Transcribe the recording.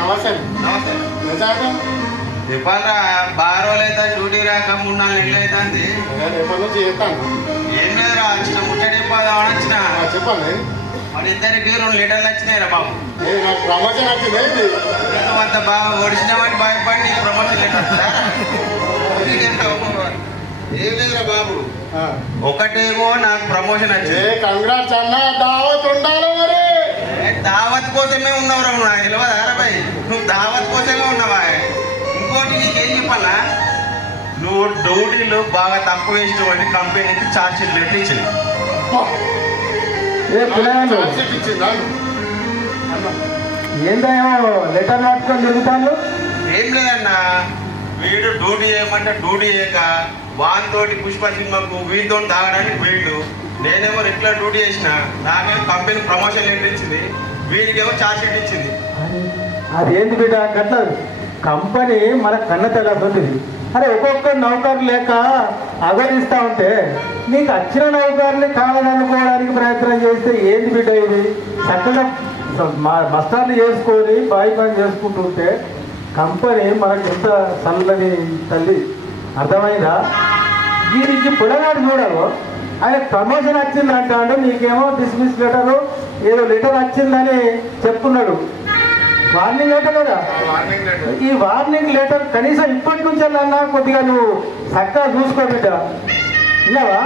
నమస్తే నమస్తే చెప్పాలరా బాగా రోజులు అవుతా డ్యూటీ రాక 3-4 నెలలు అవుతుంది. ఎప్పటి నుంచి చెప్తాను ఏం లేదురా వచ్చిన ముట్టడి చెప్పాలని వచ్చిన. చెప్పండి. మన ఇద్దరికి 2 లీటర్లు వచ్చినాయిరా బాబు. నాకు ప్రమోషన్ వచ్చింది. అంత బాగా ఒడిచినామని భయపడి నీ ప్రమోషన్ లెటర్ ఏం లేదురా బాబు. ఒకటేమో నాకు ప్రమోషన్ వచ్చింది. కంగ్రాట్స్ అన్న. దావత్ ఉండాలి మరి. దావత్ కోసమే ఉన్నావురా నాకు తెలియదా బాయ్? నువ్వు దావత్ కోసమే ఉన్నావా? ఇంకోటి నీకేం చెప్పాలా, నువ్వు డ్యూటీలు బాగా తక్కువ వేసినటువంటి కంపెనీకి ఛార్జ్ షీట్ లెటర్ ఇచ్చింది. ఏందేమో లెటర్ పట్టుకొని తిరుగుతాను. ఏం లేదన్నా, వీడు డ్యూటీ చేయమంటే డ్యూటీ చేయక వానితోటి పుష్ప సినిమాకు వీటితో తాగడానికి వీళ్ళు, నేనేమో రెగ్యులర్ డ్యూటీ చేసిన, నాకేమో కంపెనీ ప్రమోషన్ లెటర్ ఇచ్చింది, వీడికేమో ఛార్జ్ షీట్ ఇచ్చింది. అదేంటి బిడ్డ అట్లా కంపెనీ మన కన్న తెల్లతుంది. అరే ఒక్కొక్క నౌకరు లేక అగరిస్తా ఉంటే నీకు వచ్చిన నౌకర్ని కావాలనుకోవడానికి ప్రయత్నం చేస్తే ఏంది బిడ్డ ఇది? చక్కగా మస్టార్లు చేసుకొని బాయి పని చేసుకుంటుంటే కంపెనీ మనకి ఎంత చల్లని తల్లి, అర్థమైందా? దీనికి పులగాడు చూడవు, ఆయన ప్రమోషన్ వచ్చిందంట అంటే నీకేమో డిస్మిస్ లెటరు ఏదో లెటర్ వచ్చిందని చెప్పుకున్నాడు. వార్నింగ్ లెటర్ కదా. ఈ వార్నింగ్ లెటర్ కనీసం ఇప్పటి నుంచి అన్నా కొద్దిగా నువ్వు చక్కగా చూసుకో బిడ్డ. విన్నావా?